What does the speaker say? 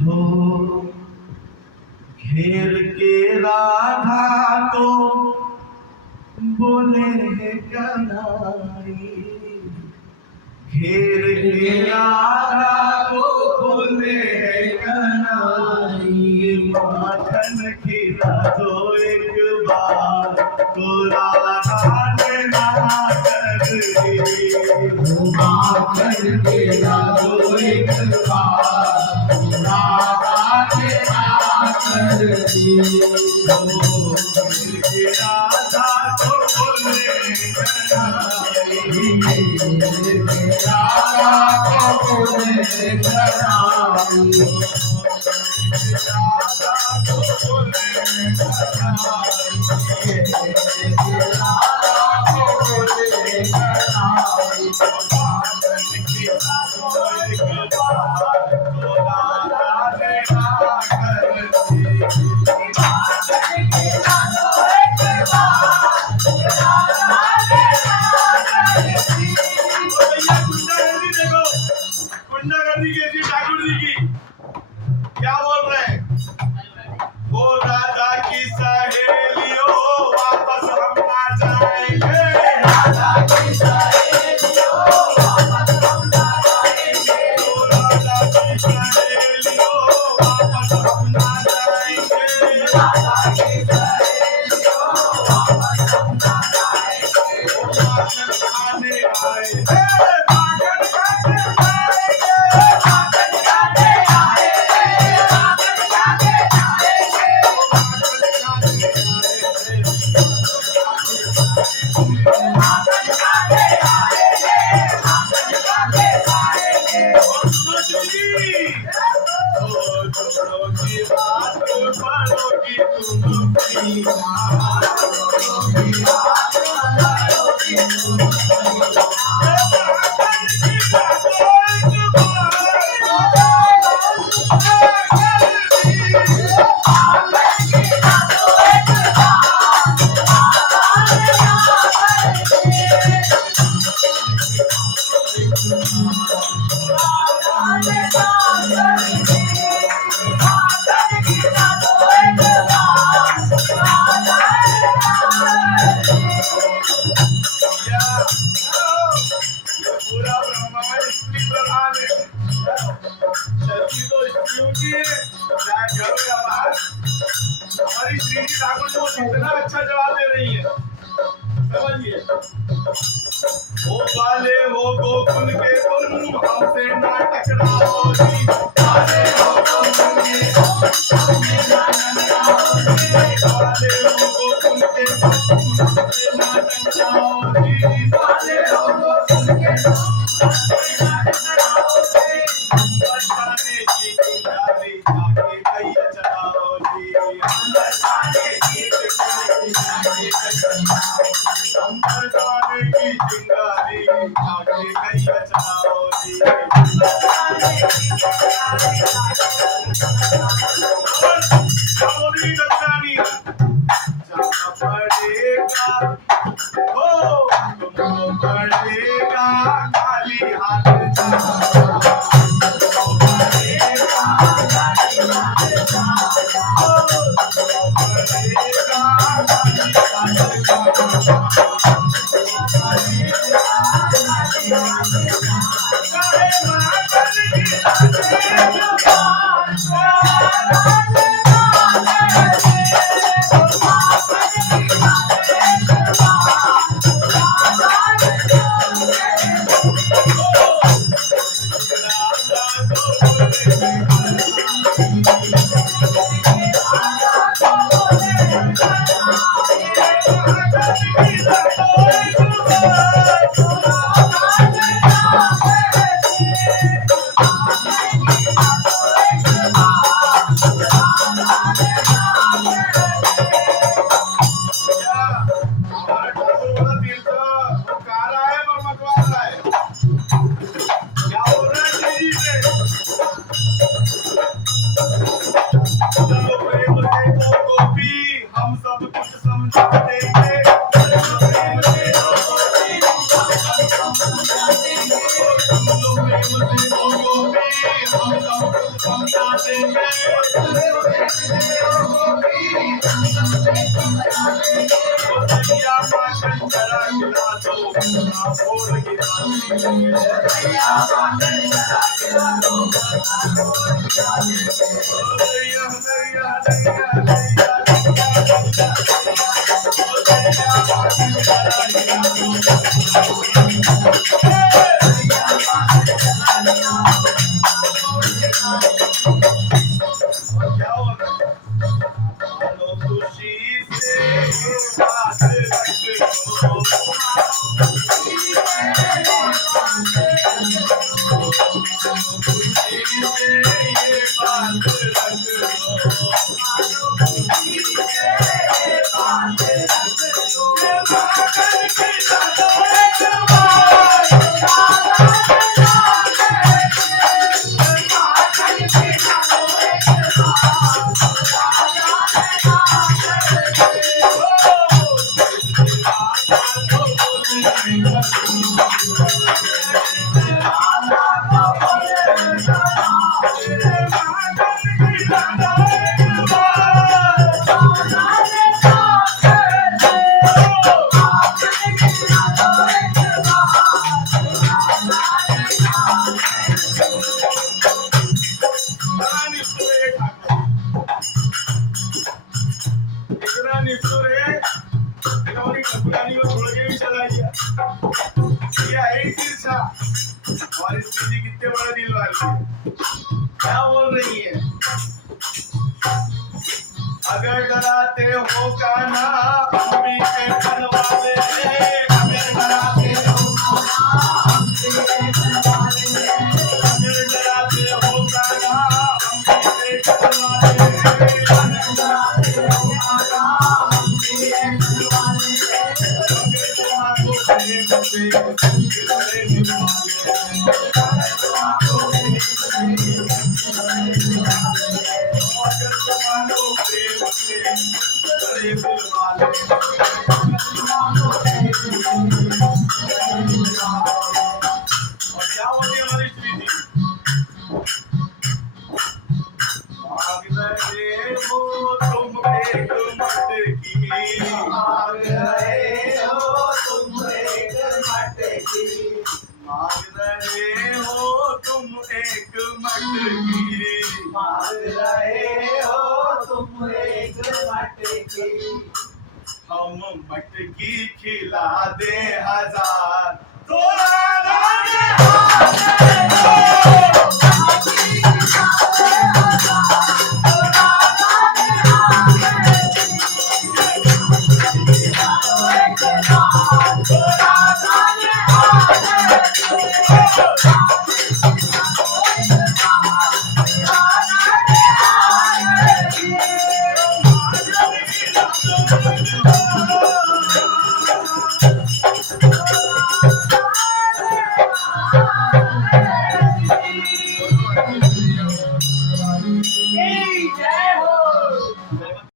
हो घेर के राधा को बोले है कन्हई, घेर के राधा को बोले है कन्हई। माखन खिला दो एक बार तो राधा ने ना कर दी। माखन खिला दो एक बार राधा ने ना कर दी। राधा को बोले राधा को बोले गुंडागर्दी की थी ठाकुर जी की। क्या बोल रहे हैं? वो राजा की सहेलियों वापस हम ना जाएंगे। राजा की सहेलियों वापस हम ना जाएंगे। वो राजा की सहेलियों वापस हम ना जाएंगे। राजा की सहेलियों वापस हम ना जाएंगे। वो माखन खाने आए। हमारी श्री ठाकुर जी को इतना अच्छा जवाब दे रही है, समझिए। वो वाले हो गोकुल के तुम हमसे ना टकराओ जी। वाले हो गोकुल के हमसे ना टकराओ जी। वाले हो गोकुल के हमसे ना टकराओ जी। वाले हो गोकुल के हमसे ना टकराओ जी। बरसाने की चिंगारी आगे कैया चलाओ जी। बरसाने की चिंगारी आगे कैया चलाओ। बरसाने की चिंगारी आगे कैया चलाओ जी। बरसाने की चिंगारी आगे बोली गजरानी जाना पड़ेगा, ओ तुमको पड़ेगा खाली हाथ जाना। समझा देंगे भैया का शंकरा गिरा दो फोड़ गिरा देंगे भैया का शंकरा गिरा दो भैया भैया भैया क्या होगा खुशी से बात रखो इतना निष्ठुर है इन्होंने कपुरानी को छोड़ के भी चला गया ये है तिरछा हमारी स्थिति कितने बड़ा दिल वाली है क्या बोल रही है अगर डराते हो काना हम भी टेंशन वाले अगर डराते हो अगर डराते हो काना हम भी टेंशन वाले हम मटकी खिला दे 1000 तो